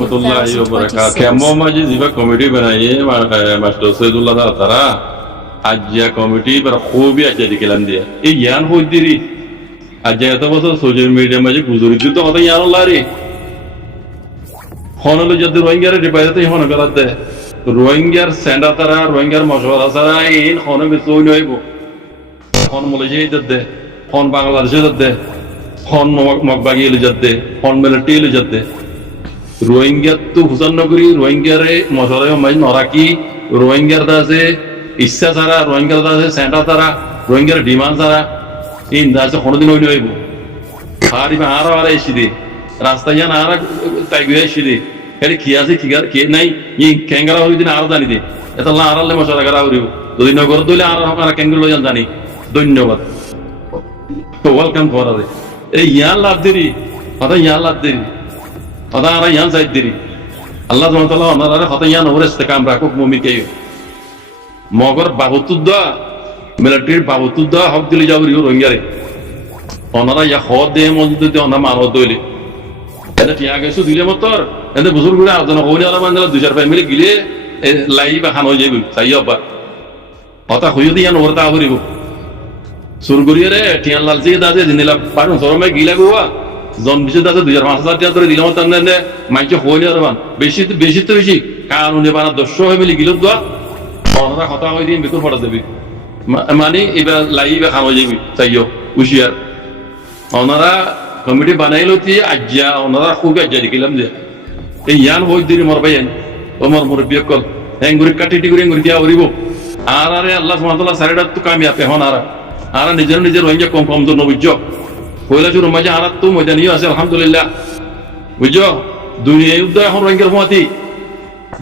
রহমতুল্লাহি ওয়া বারাকাতুহু কেমন মাঝে জিবা কমিটি বানাইয়ে মাস্টার সৈয়দুল্লাহ তারা আজিয়া কমিটি বার খুবই আজিয়া দিলাম দিয়া এই জ্ঞান হই দিরি আজিয়া এত বছর সোশ্যাল মিডিয়া মাঝে গুজরি দিত কথা জ্ঞান লারি হনলো যদি রোহিঙ্গারে রিপাইতে হন করাতে রোহিঙ্গার সেন্ডা তারা রোহিঙ্গার মশওয়ারা ছাড়া ইন হন বেসই নইব হন মালয়েশিয়া দে হন বাংলাদেশে দে হন মগবাগি দে হন মিলিটারি দে রোহিঙ্গা তো হুসান নগরী রোহিঙ্গারে মশওয়ারা মাঝ নরাকি রোহিঙ্গার দাসে ইচ্ছা ছাড়া রোহিঙ্গার দাসে সেন্ডা তারা রোহিঙ্গার ডিমান্ড ছাড়া ইন দাসে কোনোদিন হই নইব আর ইবা আরো আর এসি দি রাস্তা ইয়ান আর তাই গিয়ে এসি দি এর কি আছে কি নাই ই ক্যাঙ্গারা হই দিন আর জানি দি এটা আল্লাহ আরালে মশওয়ারা করা হইব যদি নগর দইলে আর আমরা ক্যাঙ্গার লই জানি ধন্যবাদ তো ওয়েলকাম ফর আরে এই ইয়ান লাভ দিরি কথা ইয়ান লাভ দিরি কথা আর ইয়ান যাই দিরি আল্লাহ সুবহানাহু ওয়া তাআলা ওনারে কথা ইয়ান ওরে ইস্তেকাম রাখুক মুমিন কে মগর বাহুতুদ্দা মিলিটারির বাহুতুদ্দা হক দিলে যাবরি রোহিঙ্গারে ওনারা ইয়া হদ দে মজদুদ ওনা মানো দইলে এটা টিয়া গেছো দিলে মতর এতে বুজুর্গ করে আজন হইনি আর মানে দুই চার ফ্যামিলি গিলে লাই বা খানো যাইব চাইবা কথা হইও দিয়া নরতা হরিব সুরগুরিয়ে রে টিয়ান লালজি দাদে দিনিলা পারুন সরমে গিলা গোয়া জন বিশে দাদে 2500 টাকা ধরে দিলাম তার নে মাইকে হইনি আর মান বেশি তো বেশি কানুনে বানা 200 ফ্যামিলি গিলো দোয়া ওনারা কথা হই দিন বিকুর ফটা দেবি মানে এবার লাই বা খানো যাইবি চাইও উশিয়ার ওনারা কমিটি বানাইলো তি আজিয়া ওনারা খুব আজিয়া দিলাম যে এই ইয়ান হই দিরি মর ভাই ওমর মুরব্বি কল হেঙ্গুরি কাটিটি করে হেঙ্গুরি দিয়া হরিব আর আরে আল্লাহ সুবহানাহু ওয়া তাআলা সাইডা তো কামিয়াব হন আর নিজের রোহিঙ্গা কম তো নবুজ্জ কইলা চুর মাঝে আর তো ময়দানিও আছে আলহামদুলিল্লাহ বুঝছো দুনিয়া যুদ্ধ এখন রোহিঙ্গার ভুয়াতি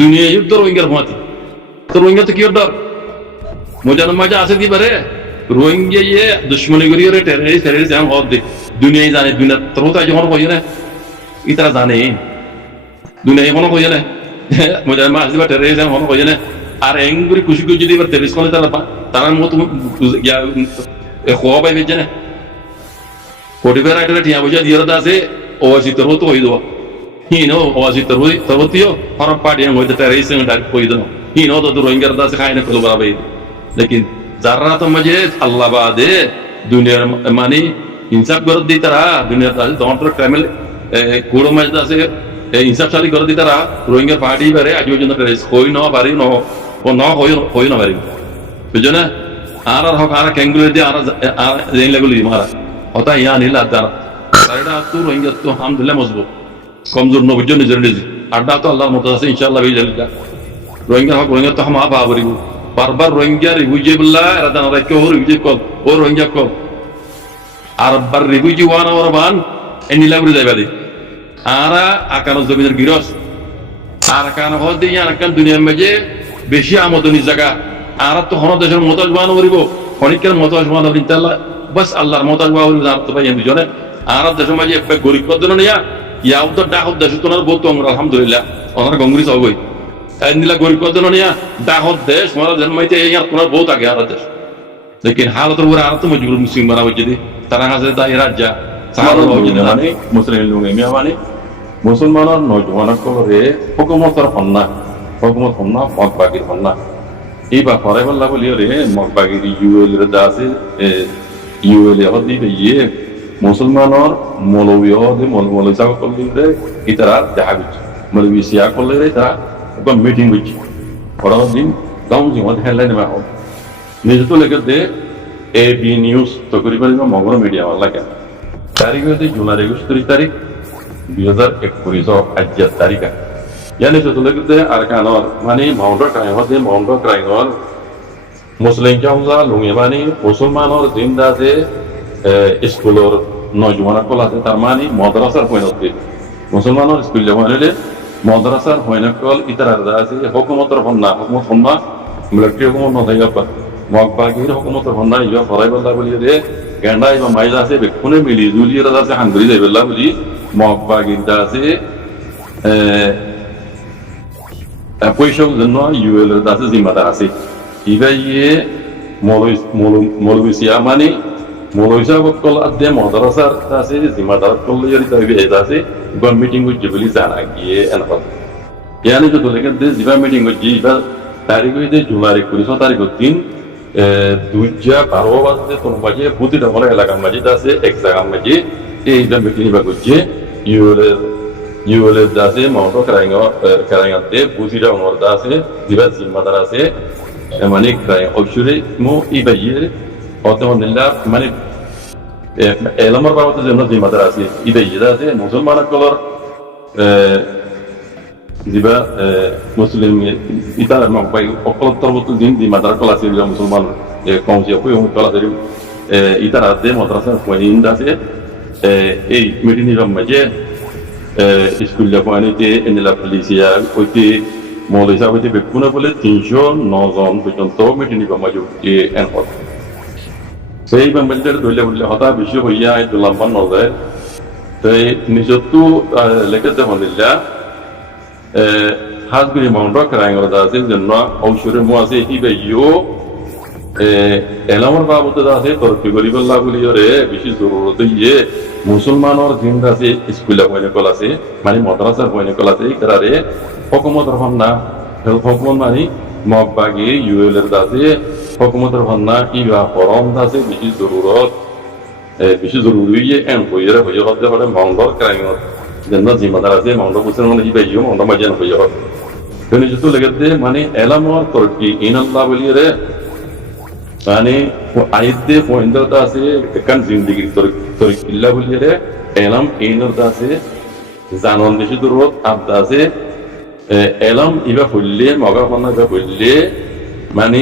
দুনিয়া যুদ্ধ রোহিঙ্গার ভুয়াতি তো রোহিঙ্গা তো কি ডর ময়দানের মাঝে আছে কি পারে রোহিঙ্গা ইয়ে দুশ্মনী করি রে টেররিস্ট এখন হদ দে দুনিয়ায় জানে দুনিয়া তোর তো যখন কই না ইতারা জানে দুনিয়া এখনো কই না ময়দান মাঝ দিবা টেররিস্ট এখন কই না আর এঙ্গুরি খুশি খুশি যদি টেররিস্ট কোন তারা মত ইয়া খোয়া পাই বেজে না কোটি বের আইটা টিয়া বুঝা দিয়র দাসে ওয়াসি তোর তো হই দো হিনো ওয়াসি তোর হই তবতিও হরপ পাড়ি এম হইতে টেররিস্ট ডাইরেক্ট কই দো হিনো তো রোহিঙ্গার দাসে খাই না কল বরাবই লেকিন যারা তো মাঝে আল্লাহ বাদে দুনিয়ার মানে ইনসাফ করে দি তারা দুনিয়ার দাসে তোমার ক্রাইমেল কোড়ো মাঝে দাসে ইনসাফ শালি করে দি তারা রোহিঙ্গার পার্টি বারে আজ পর্যন্ত টেররিস্ট হই ন পারি ন ও ন হই না পারি বুঝছো না আর হক আর ক্যাঙ্গুলে দিয়ে আর জেন লাগলি মারা হতা ইয়া নিলা তারা সাইডা তো রোহিঙ্গা তো আলহামদুলিল্লাহ মজবুত কমজোর নবুজ্জ নিজের নিজে আড্ডা তো আল্লাহর মত আছে ইনশাআল্লাহ বিজালিল্লাহ রোহিঙ্গা হক রোহিঙ্গা তো হামা বাবরি বারবার রোহিঙ্গা রিবুজিবুল্লাহ রাদান রাইকে ও রিবুজি কল ও রোহিঙ্গা কল আর বার রিবুজি ওয়ান আর বান এনিলা করে যাইবা দি আরা আকানো জমিনের গিরস আর কান হদ দিয়ে আকান দুনিয়ার মাঝে বেশি আমদনি জায়গা আর তো হন দেশের মতাজ বানানো করিব অনেকের মতাজ বানানো ইনশাআল্লাহ বাস আল্লাহর মতাজ বানানো আর তো ভাই দুজনে আর দেশের মাঝে একটা গরিব পদন নিয়া ইয়াও তো ডাহদ দেশ তো বহুত আমরা আলহামদুলিল্লাহ ওনার গঙ্গুরি সবই নিলা গরিব পদন নিয়া ডাহদ দেশ মারা জন্মাইতে ইয়ার তোমার বহুত আগে আর দেশ লেকিন হালতের উপরে আর তো মজবুর মুসলিম বানাবো যদি তারা কাছে দায় রাজ্যা সাহারা মানে মুসলিম লোক এমিয়া মানে মুসলমানের নজওয়ানক করে হুকুমতের হন্না মগবাগির হন্না এই বা ফরাই বল্লা বলি রে মগবাগির ইউএল রে আছে ইউএল হদ দিবে ইয়ে মুসলমানের মৌলবী হদে মৌলবী সাহেব করলে ইতারা দেখা গেছে মৌলবী সিয়া করলে রে তারা একদম মিটিং হচ্ছে পড়ার দিন গাঁও জীবন হেডলাইন মা হোক নিজে তো লেগে দে এ বি নিউজ তো করি পারি মগর মিডিয়া লাগে তারিখ হচ্ছে জুলাই 31 তারিখ 2021 আজিয়া তারিখ यानी तो लगते हैं अरकानोर मानी माउंटर क्राइम होते माउंटर क्राइम और मुस्लिम क्या होगा लोग ये मानी मुसलमान और जिंदा से स्कूल और नौजवान को लाते तरमानी मदरसा पॉइंट होते मुसलमान और स्कूल जमाने ले मदरसा पॉइंट कॉल इतर अर्दासे हुकूमत और फन्ना मिलिट्री हुकूमत नहीं होगा मगबागीर हुकूमत और फन्ना जो फराई बल्ला बोलिए रे गंडा इबा माइजा से बेखुने मिली जुली रदा से हंगरी दे बल्ला बोली मगबागीर दा से পয়সা জন্য ইউএল এর দাসে জিম্মাদার আছে ইবাই মৌলবী সিয়া মানে মৌলবী সাহেব কল আদে মাদ্রাসার দাসে জিম্মাদার কল ইরি তাইবে দাসে এবার মিটিং করছে বলে জানা গিয়ে এনকল ইয়ানি যত লেগে যেবা মিটিং করছি এবার তারিখ হইতে জুলাই 19 তারিখ দিন 2:12 বাজতে তোর মাঝে প্রতিটা আমার এলাকার মাঝে আছে এক জায়গার মাঝে এইটা মিটিং বা করছে ইউএলএ আছে মাউন্ট কারাঙ্গাতে প্রতিটা আমার আছে যেবা জিম্মাদার আছে মানে অবশ্যই মো ইবাইয়ে অতমনিল্লাহ মানে এলামার বাবতের জন্য জিম্মাদার আছে ইবাইয়ে আছে মুসলমানসকলৰ যিবা মুসলিম ইতার মাই অকলত্তর বস্তু দিন জিম্মাদার কল আছে মুসলমান কমসিয়া কই কল আছে ইতার আছে মাদ্রাসা পয়েন্ট আছে এই মিটিং নিলাম মাঝে স্কুল পয়েন্টে এনলা পুলিশিয়া কইতে মৌলিসা হইতে বেকুনা বলে 309 জন পর্যন্ত মিটিং নিলাম মাঝে এন হল সেই বাম্বেলদের দইলে বললে হতা বেশি হইয়া এই দুলাম্বান নজায় তাই নিজত্ব লেখাতে হলিল্লা হাজগুড়ি মাউন্ট কারাঙ্গা আছে জন্য ঔষধে মো আছে ইবেইও এলামর বাবদ আছে তরফি গরিবল্লাহ বলি রে বেশি জরুরত ইয়ে মুসলমানের দিন আছে স্কুলে বইনে কল আছে মানে মাদ্রাসার বইনে কল আছে ইকরারে হুকুমতের ভান্না হুকুমত মানে মগবাগি ইউএল এর আছে হুকুমতের ভান্না ইবা ফরম আছে বেশি জরুরি ইয়ে এন কইরে হইয়া হতে পারে মাউন্ট কারাঙ্গা জন্য জিম্মাদার আছে মাউন্ট মুসলমান ইবেইও মাউন্ট মাঝান হইয়া তিনি যেহেতু লেগেতে মানে এলামর তরফি ইনাল্লাহ বলি রে মানে আইতে পয়েন্টটা আছে কান জিন্দেগি তরিকিল্লা বলি রে এলাম এইনরটা আছে জানন দেশে দূরত আবদা আছে এলাম ইবা হইলে মগা ফনা ইবা হইলে মানে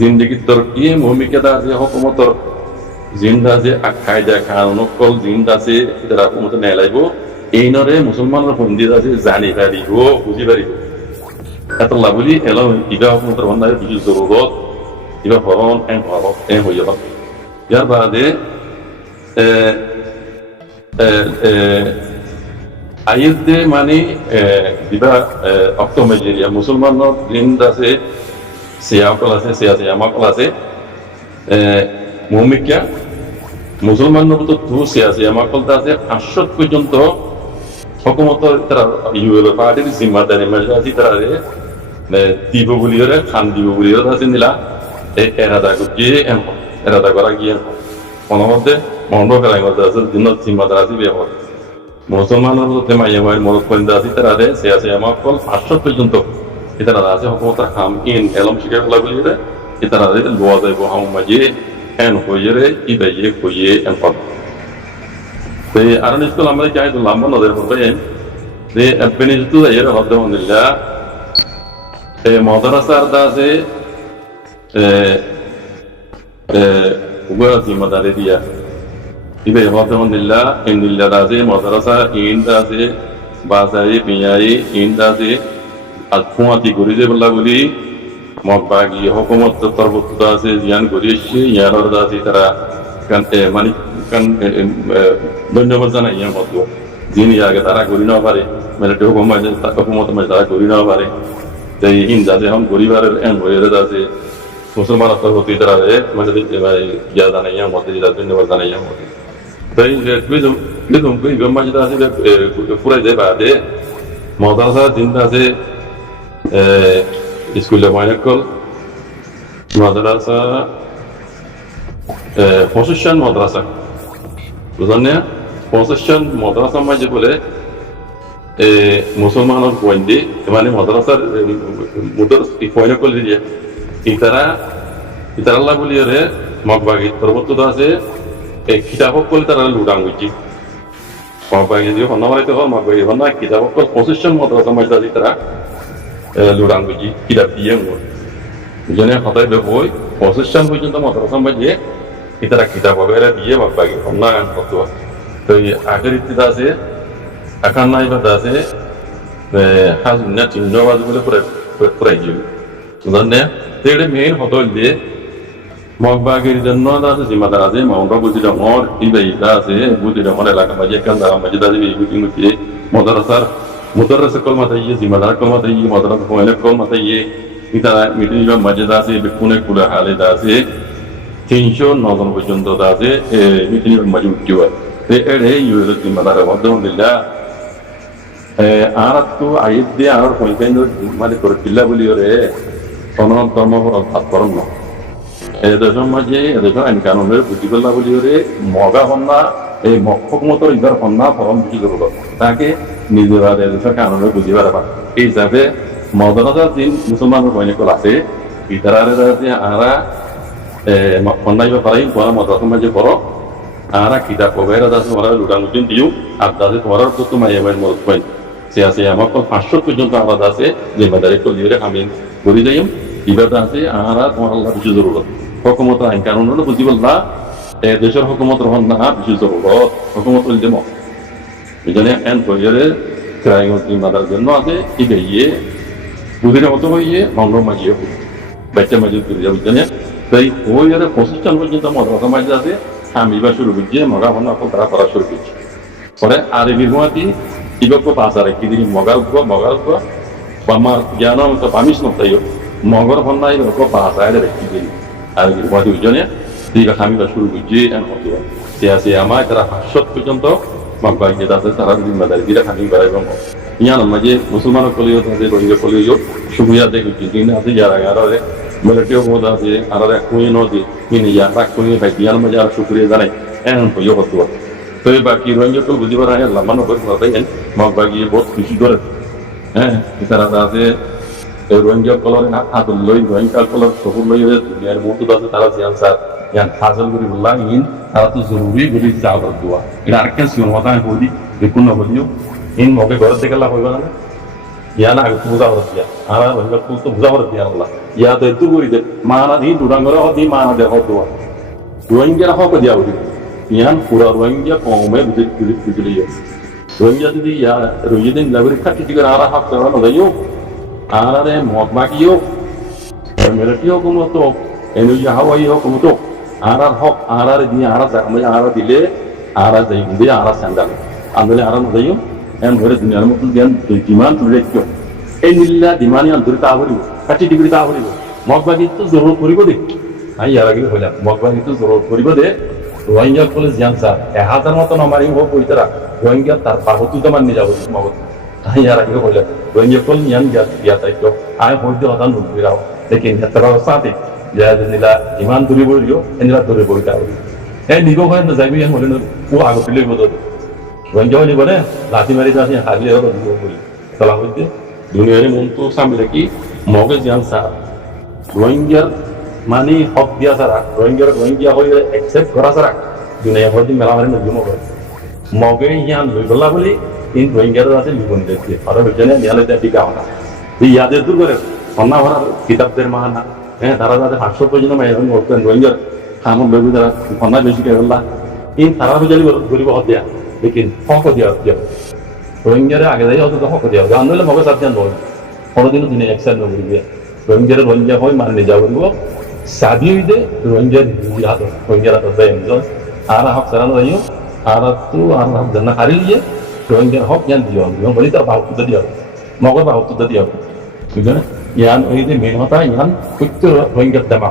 জিন্দেগি তরকি ভূমিকাটা আছে হুকুমতর জিন্দা আছে কায়দা কানুন কল জিন্দা আছে এটা হুকুমত নেলাইব এইনরে মুসলমানের পন্ডিত আছে জানি পারিব বুঝি পারিব এত লাভলি এলাম ইবা হুকুমতর ভান্ডার কিছু জরুরত ইবা ফরন এন হয়ে যাব ইয়ার বাদে আইতে মানে দিবা অক্টোমেজিয়া মুসলমানের জিন্দ আছে সিয়াকল আছে সিয়ামাকল আছে ভূমিকা মুসলমানের মতো তু সিয়ামাকলটা আছে 500 পর্যন্ত হুকুমতের তারা ইউএল পার্টির জিম্মাদারি মাঝে আছে তারা দিব বলিরে খান দিব বলিরে আছে নিলা এরাদা গিয়ে এরাদা করা গিয়ে অনমধ্যে মন্ড করাই মধ্যে আছে দিন জিম্মাদার আছে ব্যবহার মুসলমানের মধ্যে মাইয়া মায়ের মদত পয়েন্ট আছে তারা আমার কল 500 পর্যন্ত এটারা আছে হুকুমতের হাম ইন এলম শিকার কলা বলিরে এটারা লোয়া যাইব হাম মাঝে এন হইরে ইবাইয়ে হইয়ে এন পদ তাই আর স্কুল আমরা চাই তো লাম্বা নজর পড়বে যে বেনিজতু এর হদ্দে মন্দিল্লা মাদ্রাসার দাসে উগা জিম্মাদারি দিয়া ইবে হদ্দে মন্দিল্লা ইন্দিল্লা দাসে মাদ্রাসা ইন দাসে বাসাই পিয়াই ইন দাসে আজফুয়াতি গরিজে বল্লা বলি মগবাগি হুকুমত তরবত আছে জিয়ান গরিয়েছে ইয়ার দাসে তারা কান্তে মানে কান ধন্যবাদ জানাই ইয়ার মতো যিনি আগে তারা করি না পারে মানে হুকুমত মাঝে তারা করি না পারে তাই ইন যাতে হম গরিবারের এন হয়ে আছে মুসলমান তরবত তারা মানে ইয়া জানাই ইয়ার মতো ধন্যবাদ জানাই ইয়ার মতো তাই বেদম কই গম্মা যেটা আছে পুরাই যায় বাদে মাদ্রাসা জিন্দা আছে স্কুলে মাইনাকল মাদ্রাসা প্রশাসন মাদ্রাসা বুঝলেন না প্রশাসন মাদ্রাসা মাঝে বলে মুসলমানের পয়েন্টে মানে মাদ্রাসার মুদর মাইনাকল দিয়ে ইতারাল্লাহ বলি রে মগবাগি পর্বত আছে কিতাবক কল তারা লুডাং বুঝি মগবাগি যদি হন্নামারিতে হল মগবাগি হন্না কিতাবক কল প্রশাসন মাদ্রাসা মাঝে আছে তারা লুডাং বুঝি কিতাব দিয়ে যেনে হতাই বই প্রশাসন পর্যন্ত মাদ্রাসা মাঝে ইতারা কিতাব বগেরা দিয়ে মগবাগি হন্না কত তো আগের ইত্যাদি আছে আকান নাই বাদ আছে হাজুনা চিহ্ন বাজু বলে পুরাই যাবে বুঝলেন তো এটা মেইন হতল দিয়ে মগবাগির জন্য আছে জিম্মাদার আছে মাউন্ট বুঝি ডর ইবাইটা আছে বুঝি ডর এলাকা মাঝে কান দাম মাঝে দাদি বিটিং মুখে মুদাররাস কল মাথায় জিম্মাদার কল মাথায় মাদ্রাসা পয়েন্ট কল মাথায় ইতা মিটিং মাঝে আছে কোনে কুলে হালে আছে 309 জন পর্যন্ত আছে মিটিং মাঝে উঠিও এড়ে ইউরো জিম্মাদার আলহামদুলিল্লাহ আর তো আইদ দিয়ে আর কইবেন মানে করে কিল্লা বলি রে সনদ ধর্ম ভাত করন না এদেশের মাঝে এদেশের আইন কানুনের বুঝি করলা বলি রে মগা হন্না এই মক্ষমতর ইদার হন্না ফরম বুঝি করব তাকে নিজের এদেশের কানুনের বুঝিবার পারে এই হিসাবে মদনাদার দিন মুসলমানের বৈনিকল আছে ইতারারে যে আরা হন্নাইবা পারাই পড়া মদনার মাঝে বড় আরা কিতাব কবেরা দাস ওরা লুটালুটিন দিও আর দাসে তোমার তো মাইয়ামের মত পাই সে আছে আমার 500 পর্যন্ত আলাদা আছে জিম্মাদারি তো দিয়ে আমি বলি যাই ইবাদত আছে আরা তোমার আল্লাহ কিছু জরুরত হুকুমত আইন কানুন হলো বুঝি বললা দেশের হুকুমত রহন না কিছু জরুরত হুকুমত হল দেম এজন্য এন প্রয়োজনে ক্রাইম জিম্মাদার জন্য আছে কি গিয়ে বুঝির মতো হইয়ে মঙ্গল মাঝিয়ে বাচ্চা মাঝে তুলে যাবে জানে তাই ওই যারা 25 পর্যন্ত মদরসা মাঝে আছে আমি বা শুরু করছি মগা ভান্না তারা করা শুরু করছি পরে আরবি গুয়াতি ইবক পাসারে কি দিন মগার গো বা মার জ্ঞান তো পামিস না তাই মগর ভান্না ইবক পাসারে কি দিন আরবি গুয়াতি জনে ঠিক আছে আমি বা শুরু করছি এন হতো সে আমার তারা 500 পর্যন্ত মগবা যে আছে তারা জিম্মাদারি দিরা খানি বাড়াইব ইয়ান মাঝে মুসলমান কলিও আছে রোহিঙ্গা কলিও সুবিধা দেখি দিন আছে যারা গারে মিলিটারিও বহুত আছে আর কুই নদী কিনে যারা কুই ভাই ইয়ান মাঝে আর শুক্রিয়া জানাই এমন হইও হতো তো বাকি রোহিঙ্গা তো বুঝি পারা আল্লাহ মানো করে তাই মগবা গিয়ে বহুত খুশি করে হ্যাঁ তারা আছে রোহিঙ্গা কলর হাত লই রোহিঙ্গা কলর সবুর লই দুনিয়ার মতো আছে তারা জিয়ান স্যার ইয়ান হাজল করি বললাম ইন তারা তো জরুরি বলি যাওয়ার দোয়া এটা আরেকটা সিও মাথা হইদি দেখুন না বলিও ইন মগে ঘর থেকে লাভ হইবা না ইয়ানা আগে বুঝা হতো দিয়া আর রোহিঙ্গা তো বুঝা হতো দিয়া আল্লাহ ইয়া তো একটু করি দে মানা দি দুরাঙ্গরা হদি মানা দে হতো রোহিঙ্গা হক দিয়া হইদি ইয়ান পুরা রোহিঙ্গা কমে বুঝলি রোহিঙ্গা যদি ইয়া রোহিঙ্গা লাগরি খাটি দিকে আর হক করা না যাইও আর রে মগমাকিও মিলিটারিও কোনো তো এনুজি হাওয়াইও কোনো তো আর হক আর দিয়ে আর জামে আর দিলে আর যাই দিয়ে আর সান্দাল আন্দলে আর না যাইও এম ধরে দুনিয়ার মতো জ্ঞান ডিমান্ড তুলে রাখিও এই নিল্লা ডিমান্ড আন্দরে তা হরিব কাটি ডিগ্রি তা হরিব মগবাগি তো জরুর করিব দে আই আর আগে হইলা মগবাগি তো জরুর করিব দে রোহিঙ্গা কলেজ জান স্যার 1000 মত আমারই হোক কইতারা রোহিঙ্গা তার পাহতু তো মান যাবো মগত আই আর আগে হইলা রোহিঙ্গা কল ইয়ান গিয়া তাই তো আই হইতে হতান নুবিরাও লেকিন তারা সাথে যা দিলা ইমান দূরে বলিও এনরা দূরে বইতা এই নিগো হয় না যাইবি এখন হলে ও আগতে বদ রোহিঙ্গা হইলে বলে লাঠি মারি যাচ্ছে হারিয়ে হবে বলি তালা হইতে দুনিয়ার মন তো সামনে কি মগে জান স্যার রোহিঙ্গার মানে হক দিয়া সারা রোহিঙ্গা হয়ে অ্যাকসেপ্ট করা সারা দুনিয়া হয়তো মেলা মারি নদী মগে ইয়ান লই গলা বলি ইন রোহিঙ্গার আছে লিবন দেখছে আর বুঝনে নিয়ালে দেয় টিকা হনা ইয়াদের দূর করে অন্য ভরা কিতাবদের মাহানা হ্যাঁ তারা যাতে 500 পর্যন্ত মেয়েজন বলতেন রোহিঙ্গার খামন বেবি তারা অন্য বেশি কে বললা ইন তারা বুঝালি গরিব হত দেয়া লেকিন হক দিয়া রোহিঙ্গারে আগে যাই হয়তো হক দিয়া আন্দোলন মগে সাথে নয় কোনোদিনও দিনে অ্যাকশন নকরিবে রোহিঙ্গা হয় মানে যা বলব সাদি হইতে রোহিঙ্গার হাত রোহিঙ্গার হাত দেয় আর হক সারা যাইও আর তো আর জানা হারিয়ে গিয়ে রোহিঙ্গার হক জ্ঞান দিও বলি তার ভাবতে দিও মগর ভাবতে দিও বুঝলেন ইয়ান ওই যে মেন কথা ইয়ান সত্য রোহিঙ্গার দামা